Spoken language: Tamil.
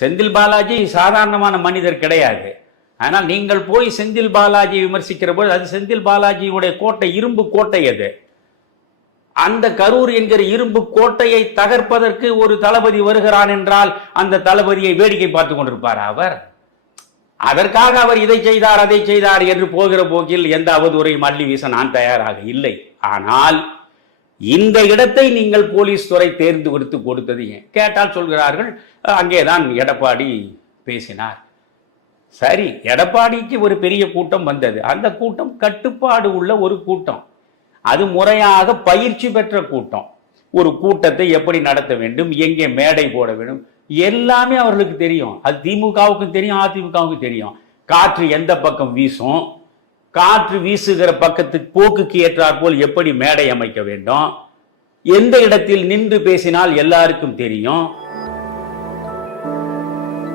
செந்தில் பாலாஜி சாதாரணமான மனிதர் கிடையாது. ஆனால் நீங்கள் போய் செந்தில் பாலாஜி விமர்சிக்கிற போது அது செந்தில் பாலாஜியுடைய கோட்டை இரும்பு கோட்டை அது. அந்த கரூர் என்கிற இரும்பு கோட்டையை தகர்ப்பதற்கு ஒரு தளபதி வருகிறான் என்றால் அந்த தளபதியை வேடிக்கை பார்த்து கொண்டிருப்பார் அவர்? அதற்காக அவர் இதை செய்தார் அதை செய்தார் என்று போகிற போக்கில் எந்த அவதூறையும் அள்ளி வீச நான் தயாராக இல்லை. ஆனால் இந்த இடத்தை நீங்கள் போலீஸ் துறை தேர்ந்து கொடுத்து கொடுத்தது ஏன்? கேட்டால் சொல்கிறார்கள் அங்கேதான் எடப்பாடி பேசினார். சரி எடப்பாடிக்கு ஒரு பெரிய கூட்டம் வந்தது. அந்த கூட்டம் கட்டுப்பாடு உள்ள ஒரு கூட்டம். அது முறையாக பயிற்சி பெற்ற கூட்டம். ஒரு கூட்டத்தை எப்படி நடத்த வேண்டும் எங்கே மேடை போட வேண்டும் எல்லாமே அவர்களுக்கு தெரியும். அது திமுகவுக்கும் தெரியும் அதிமுகவுக்கும் தெரியும். காற்று எந்த பக்கம் வீசும் காற்று வீசுகிற பக்கத்துக்கு போக்குக்கு ஏற்றாற்போல் எப்படி மேடை அமைக்க வேண்டும்? எந்த இடத்தில் நின்று பேசினால் எல்லாருக்கும் தெரியும்?